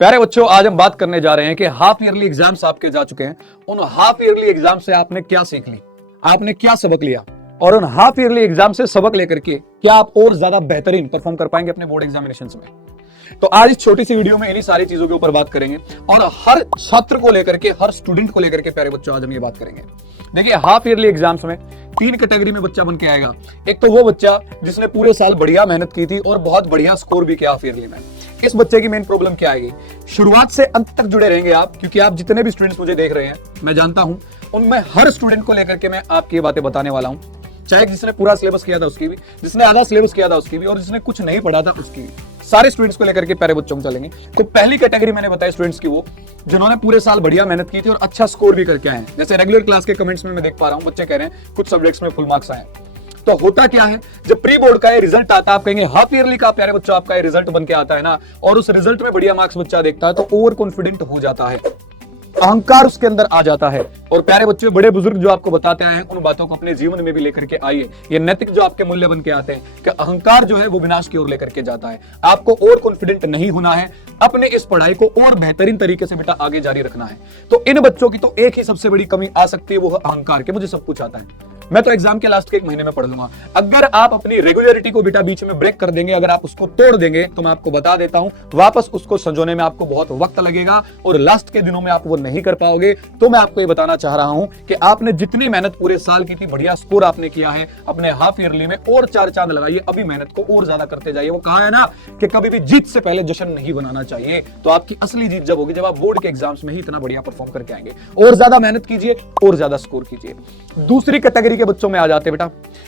प्यारे बच्चों, आज हम बात करने जा रहे हैं कि हाफ ईयरली एग्जाम्स आपके जा चुके हैं। उन हाफ ईयरली एग्जाम से आपने क्या सीख ली, आपने क्या सबक लिया, और उन हाफ ईयरली एग्जाम से सबक लेकर के क्या आप और ज्यादा बेहतरीन परफॉर्म कर पाएंगे अपने बोर्ड एग्जामिनेशंस में। तो आज इस छोटी सी वीडियो में इन्हीं सारी चीजों के ऊपर बात करेंगे और हर छात्र को लेकर के, हर स्टूडेंट को लेकर के प्यारे बच्चों आज हम ये बात करेंगे। देखिए, हाफ ईयरली एग्जाम्स में तीन कैटेगरी में बच्चा बन के आएगा। एक तो वो बच्चा जिसने पूरे साल बढ़िया मेहनत की थी और बहुत बढ़िया स्कोर भी किया हाफ ईयरली में। इस बच्चे की मेन प्रॉब्लम क्या आएगी, शुरुआत से अंत तक जुड़े रहेंगे आप, क्योंकि आप जितने भी स्टूडेंट्स मुझे देख रहे हैं मैं जानता हूं, उनमें हर स्टूडेंट को लेकर के मैं आपकी ये बातें बताने वाला हूं, चाहे जिसने पूरा सिलेबस किया था उसकी भी, जिसने आधा सिलेबस किया था उसकी भी, और जिसने कुछ नहीं पढ़ा था उसकी भी। सारे स्टूडेंट्स को लेकर के प्यारे बच्चों में चलेंगे। तो पहली कैटेगरी मैंने बताया स्टूडेंट्स की, वो जिन्होंने पूरे साल बढ़िया मेहनत की थी और अच्छा स्कोर भी करके आए हैं। जैसे रेगुलर क्लास के कमेंट्स में मैं देख पा रहा हूं, बच्चे कह रहे हैं कुछ सब्जेक्ट्स में फुल मार्क्स आए। तो होता क्या है, जब प्री बोर्ड का ये रिजल्ट आता है, आप कहेंगे हाफ ईयरली का प्यारे बच्चों आपका ये रिजल्ट बन के आता है ना, और उस रिजल्ट में बढ़िया मार्क्स बच्चा देखता है तो ओवर कॉन्फिडेंट हो जाता है, अहंकार उसके अंदर आ जाता है। और प्यारे बच्चों, बड़े बुजुर्ग जो आपको बताते आए हैं उन बातों को अपने जीवन में भी लेकर के आइए। ये नैतिक जो आपके मूल्य बन के आते हैं कि अहंकार जो है वो विनाश की ओर लेकर के जाता है। आपको और कॉन्फिडेंट नहीं होना है, अपने इस पढ़ाई को और बेहतरीन तरीके से बेटा आगे जारी रखना है। तो इन बच्चों की तो एक ही सबसे बड़ी कमी आ सकती है, वो है अहंकार के मुझे सब कुछ आता है, मैं तो एग्जाम के लास्ट के एक महीने में पढ़ लूंगा। अगर आप अपनी रेगुलरिटी को बेटा बीच में ब्रेक कर देंगे, अगर आप उसको तोड़ देंगे, तो मैं आपको बता देता हूं वापस उसको संजोने में आपको बहुत वक्त लगेगा और लास्ट के दिनों में आप वो नहीं कर पाओगे। तो मैं आपको ये बताना चाह रहा हूं कि आपने जितनी मेहनत पूरे साल की थी, बढ़िया स्कोर आपने किया है अपने हाफ ईयरली में, और चार चांद लगाइए, अभी मेहनत को और ज्यादा करते जाइए। वो कहा है ना कि कभी भी जीत से पहले जश्न नहीं बनाना चाहिए। तो आपकी असली जीत जब होगी जब आप बोर्ड के एग्जाम्स में ही इतना बढ़िया परफॉर्म करके आएंगे। और ज्यादा मेहनत कीजिए और ज्यादा स्कोर कीजिए। दूसरी कैटेगरी के बच्चों में आ जाते हैं बेटा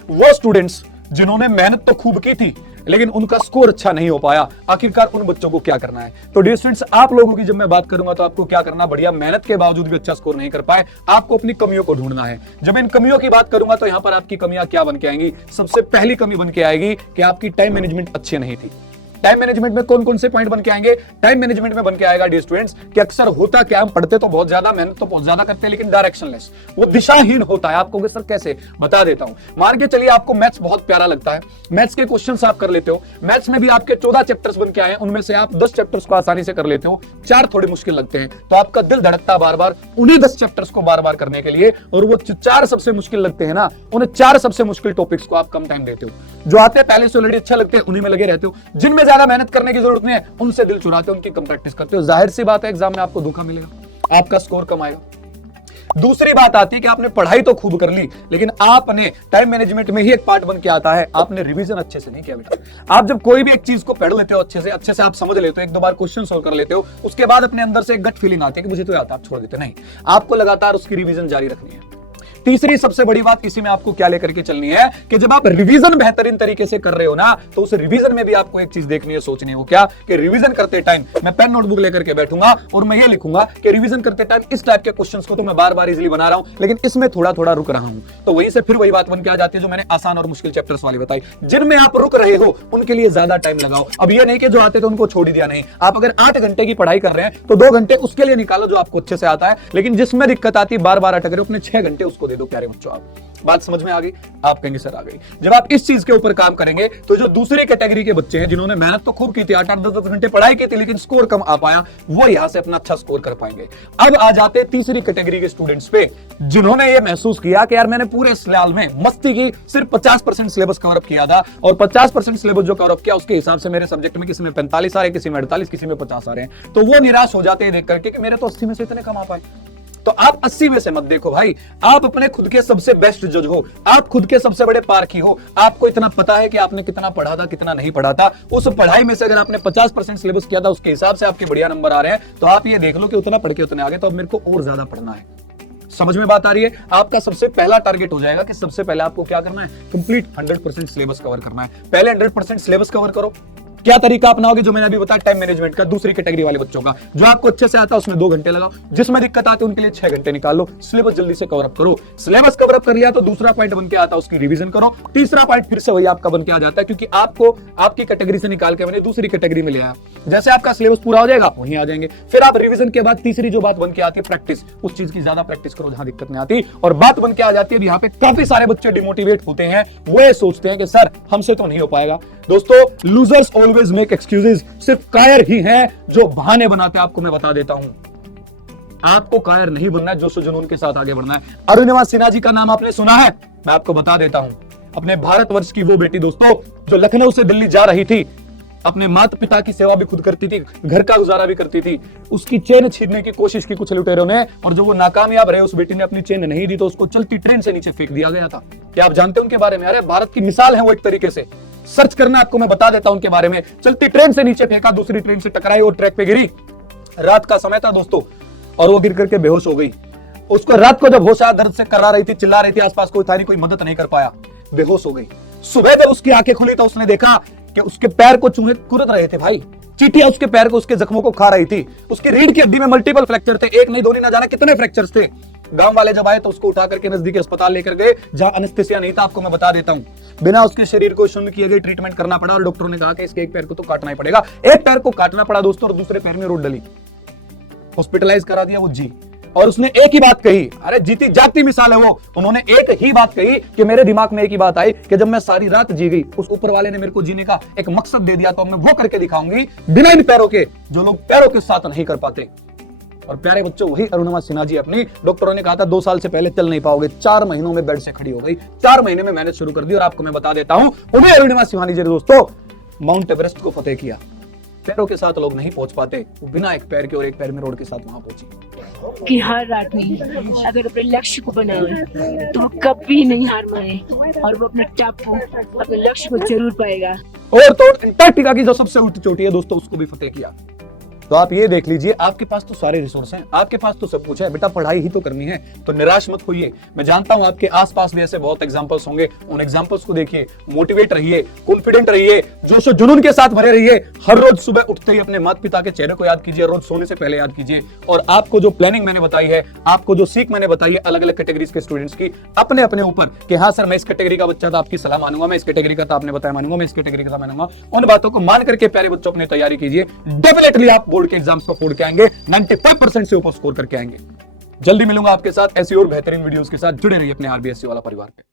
वो स्टूडेंट्स जिन्होंने मेहनत तो खूब की थी लेकिन उनका स्कोर अच्छा नहीं हो पाया। आखिरकार उन बच्चों को क्या करना है? तो डियर स्टूडेंट्स, आप लोगों की जब मैं बात करूंगा तो आपको क्या करना, बढ़िया मेहनत के बावजूद भी अच्छा स्कोर नहीं कर पाए, आपको अपनी कमियों को ढूंढना है। जब इन कमियों की बात करूंगा तो यहां पर आपकी कमियां क्या बन के आएंगी? सबसे पहली कमी बन के आएगी कि आपकी टाइम मैनेजमेंट अच्छी नहीं थी। टाइम मैनेजमेंट में कौन कौन से पॉइंट बन के आएंगे? टाइम मैनेजमेंट में बन के आएगा डियर स्टूडेंट्स कि अक्सर होता क्या, हम पढ़ते तो बहुत ज्यादा, मेहनत तो बहुत ज्यादा करते हैं, लेकिन डायरेक्शनलेस, वो दिशाहीन होता है। आपको सर कैसे बता देता हूं। मान के चलिए आपको मैथ्स बहुत प्यारा लगता है, मैथ्स के क्वेश्चंस आप कर लेते हो, मैथ्स में भी आपके 14 चैप्टर्स बन के आए हैं, उनमें से आप 10 चैप्टर्स को आसानी से कर लेते हो, 4 थोड़े मुश्किल लगते हैं, तो आपका दिल धड़कता बार बार उन्हीं 10 चैप्टर्स को बार बार करने के लिए, और वो 4 सबसे मुश्किल लगते हैं ना, उन 4 सबसे मुश्किल टॉपिक्स को आप कम टाइम देते हो। जो आते हैं पहले से ऑलरेडी अच्छा लगते हैं उन्हीं में लगे रहते हो, जिनमें ज्यादा मेहनत करने की जरूरत नहीं है उनसे दिल चुराते हो, उनकी कम प्रैक्टिस करते हो। जाहिर सी बात है एग्जाम में आपको धोखा मिलेगा, आपका स्कोर कम आएगा। दूसरी बात आती है कि आपने पढ़ाई तो खूब कर ली लेकिन आपने टाइम मैनेजमेंट में ही एक पार्ट बन के आता है, आपने रिवीजन अच्छे से नहीं किया बेटा। आप जब कोई भी एक चीज को पढ़ लेते हो अच्छे से आप समझ लेते हो, एक दो बार क्वेश्चन सोल्व कर लेते हो, उसके बाद अपने अंदर से एक गट फीलिंग आती है कि मुझे तो आता, आप छोड़ देते नहीं, आपको लगातार उसकी रिवीजन जारी रखनी है। तीसरी सबसे बड़ी बात इसी में आपको क्या लेकर के चलनी है कि जब आप रिवीजन बेहतरीन तरीके से कर रहे हो ना, तो उस रिवीजन में भी आपको एक चीज देखनी है, सोचनी है। वो क्या कि रिवीजन करते टाइम मैं पेन नोटबुक लेकर के बैठूंगा और मैं ये लिखूंगा कि रिवीजन करते टाइम इस टाइप के क्वेश्चंस को तो मैं बार बार इजीली बना रहा हूं, लेकिन इसमें थोड़ा थोड़ा रुक रहा हूं। तो वहीं से फिर वही बात बन के आ जाती है जो मैंने आसान और मुश्किल चैप्टर्स वाली बताई। जिनमें आप रुक रहे हो उनके लिए ज्यादा टाइम लगाओ। अब ये नहीं कि जो आते थे उनको छोड़ दिया, नहीं। आप अगर 8 घंटे की पढ़ाई कर रहे हैं तो 2 घंटे उसके लिए निकालो जो आपको अच्छे से आता है, लेकिन जिसमें दिक्कत आती है बार बार अटक रहे हो, अपने 6 घंटे उसको दे दो प्यारे बच्चों। आप बात समझ में आ गई? आप कहेंगे सर आ गई। जब आप इस चीज के ऊपर काम करेंगे तो जो दूसरी कैटेगरी के बच्चे हैं जिन्होंने मेहनत तो खूब की थी, 8-8 10-10 घंटे पढ़ाई की थी लेकिन स्कोर कम आ पाया, वो यहां से अपना अच्छा स्कोर कर पाएंगे। अब आ जाते हैं तीसरी कैटेगरी के स्टूडेंट्स पे, जिन्होंने ये महसूस किया कि यार मैंने पूरे साल में मस्ती की, सिर्फ 50% सिलेबस कवर अप किया था, और 50% सिलेबस जो कवर अप किया उसके हिसाब से मेरे सब्जेक्ट में किसी में 45 आ रहे, किसी में 48, किसी में 50 आ रहे हैं। तो वो निराश हो जाते हैं देख करके कि मेरे तो 80 में से इतने कम आ पाए। तो आप 80 में से मत देखो भाई, आप अपने खुद के सबसे बेस्ट जज हो, आप खुद के सबसे बड़े पारखी हो। आपको इतना पता है कि आपने कितना पढ़ा था, कितना नहीं पढ़ा था। उस पढ़ाई में से अगर आपने 50% सिलेबस किया था, उसके हिसाब से आपके बढ़िया नंबर आ रहे हैं, तो आप ये देख लो कि उतना पढ़ के उतने आगे, तो अब मेरे को और ज्यादा पढ़ना है। समझ में बात आ रही है? आपका सबसे पहला टारगेट हो जाएगा कि सबसे पहले आपको क्या करना है, कंप्लीट 100% सिलेबस कवर करना है। पहले 100% सिलेबस कवर करो। क्या तरीका अपनाओगे? जो मैंने अभी बताया टाइम मैनेजमेंट का, दूसरी कैटेगरी वाले बच्चों का, जो आपको अच्छे से आता है उसमें 2 घंटे लगाओ, जिसमें दिक्कत आती है उनके लिए 6 घंटे निकालो, सिलेबस जल्दी से कवर अप करो। सिलेबस कवर अप कर लिया तो दूसरा पॉइंट बन के आता है उसकी रिवीजन करो। तीसरा पॉइंट फिर से वही आपका बन के आ जाता है, क्योंकि आपको आपकी कैटेगरी से निकाल के मैंने दूसरी कैटेगरी में ले आया। जैसे आपका सिलेबस पूरा हो जाएगा आप वहीं आ जाएंगे। फिर आप रिवीजन के बाद तीसरी जो बात बन के आती है प्रैक्टिस, उस चीज की ज्यादा प्रैक्टिस करो जहां दिक्कत नहीं आती। और बात बन के आ जाती है यहाँ पे काफी सारे बच्चे डिमोटिवेट होते हैं, वो ये सोचते हैं कि सर हमसे तो नहीं हो पाएगा। दोस्तों, losers always always make excuses. सिर्फ कायर ही हैं जो बहाने बनाते हैं। आपको मैं बता देता हूं, आपको कायर नहीं बनना है, जोश और जुनून के साथ आगे बढ़ना है। अरुणिमा सिन्हा जी का नाम आपने सुना है? मैं आपको बता देता हूं, अपने भारतवर्ष की वो बेटी दोस्तों जो लखनऊ से दिल्ली जा रही थी, अपने माता पिता की सेवा भी खुद करती थी, घर का गुजारा भी करती थी। उसकी चेन छीनने की कोशिश की कुछ लुटेरों ने, और जो वो नाकामयाब रहे, उस बेटी ने अपनी चेन नहीं दी तो उसको चलती ट्रेन से नीचे फेंक दिया गया था। क्या आप जानते हैं उनके बारे में? अरे भारत की मिसाल है वो एक तरीके से। सर्च करना, आपको मैं बता देता हूं उनके बारे में। चलती ट्रेन से नीचे फेंका, दूसरी ट्रेन से टकराई और ट्रैक पे गिरी। रात का समय था दोस्तों, और वो गिर करके बेहोश हो गई। उसको रात को जब होश आया, दर्द से कर्रा रही थी, चिल्ला रही थी, आसपास कोई था नहीं, कोई मदद नहीं कर पाया, बेहोश हो गई। सुबह जब उसकी आंखें खुली तो उसने देखा कि उसके पैर को चूहे कुरद रहे थे भाई। चींटियां उसके पैर को, उसके जख्मों को खा रही थी। उसकी रीढ़ की हड्डी में मल्टीपल फ्रैक्चर थे, एक नहीं दो नहीं, ना जाना कितने फ्रैक्चर्स थे। गांव वाले जब आए तो उसको उठा करके नजदीकी अस्पताल लेकर गए, जहां एनेस्थेसिया नहीं था। आपको मैं बता देता हूं, बिना उसके शरीर को शून्य किए गए ट्रीटमेंट करना पड़ा, और डॉक्टरों ने कहा कि इसके एक पैर को तो काटना ही पड़ेगा। एक पैर को काटना पड़ा दोस्तों, और दूसरे पैर में रोड डली, हॉस्पिटलाइज करा दिया वो जी। और उसने एक ही बात कही, अरे जीती जागती मिसाल है वो। उन्होंने एक ही बात कही कि मेरे दिमाग में एक ही बात आई कि जब मैं सारी रात जी गई, उस ऊपर वाले ने मेरे को जीने का एक मकसद दे दिया, तो मैं वो करके दिखाऊंगी बिना इन पैरों के, जो लोग पैरों के साथ नहीं कर पाते। और प्यारे बच्चों, वही अरुणिमा सिन्हा जी अपनी, डॉक्टरों ने कहा था 2 साल से पहले चल नहीं पाओगे, 4 महीनों में बेड से खड़ी हो गई, 4 महीने में मेहनत शुरू कर दी। और आपको मैं बता देता हूं, उन्हें अरुणिमा सिन्हा जी ने दोस्तों माउंट एवरेस्ट को फतेह किया। पैरों के साथ लोग नहीं पहुंच पाते, बिना एक पैर के और एक पैर में रोड के साथ वहां पहुंची। कि हर आदमी अगर अपने लक्ष्य को बनाए तो वो कभी नहीं हार माने, और वो अपने टापू, अपने लक्ष्य को जरूर पाएगा। और तो अंटार्कटिका की जो सबसे ऊंची चोटी है दोस्तों, उसको भी फतेह किया। तो आप ये देख लीजिए, आपके पास तो सारे रिसोर्स हैं, आपके पास तो सब कुछ है, बेटा पढ़ाई ही तो करनी है, तो निराश मत होइए। मैं जानता हूं आपके आसपास भी ऐसे बहुत एग्जांपल्स होंगे, उन एग्जांपल्स को देखिए, मोटिवेट रहिए, कॉन्फिडेंट रहिए, जोश और जुनून के साथ भरे रहिए। हर रोज सुबह उठते ही अपने माता पिता के चेहरे को याद कीजिए, रोज सोने से पहले याद कीजिए। और आपको जो प्लानिंग मैंने बताई है, आपको जो सीख मैंने बताई है अलग अलग कैटेगरीज के स्टूडेंट्स की, अपने अपने ऊपर कि हाँ सर मैं इस कैटेगरी का बच्चा था, आपकी सलाह मानूंगा, मैं इस कैटेगरी का था, आपने बताया मानूंगा, मैं इस कैटेगरी का था मानूंगा। उन बातों को मान करके प्यारे बच्चों अपनी तैयारी कीजिए, डेफिनेटली आप बोर्ड के एग्जाम्स को फोड़ के आएंगे, 95% से ऊपर स्कोर करके आएंगे। जल्दी मिलूंगा आपके साथ ऐसी और बेहतरीन वीडियोस के साथ। जुड़े रहिए अपने आरबीएससी वाला परिवार पे।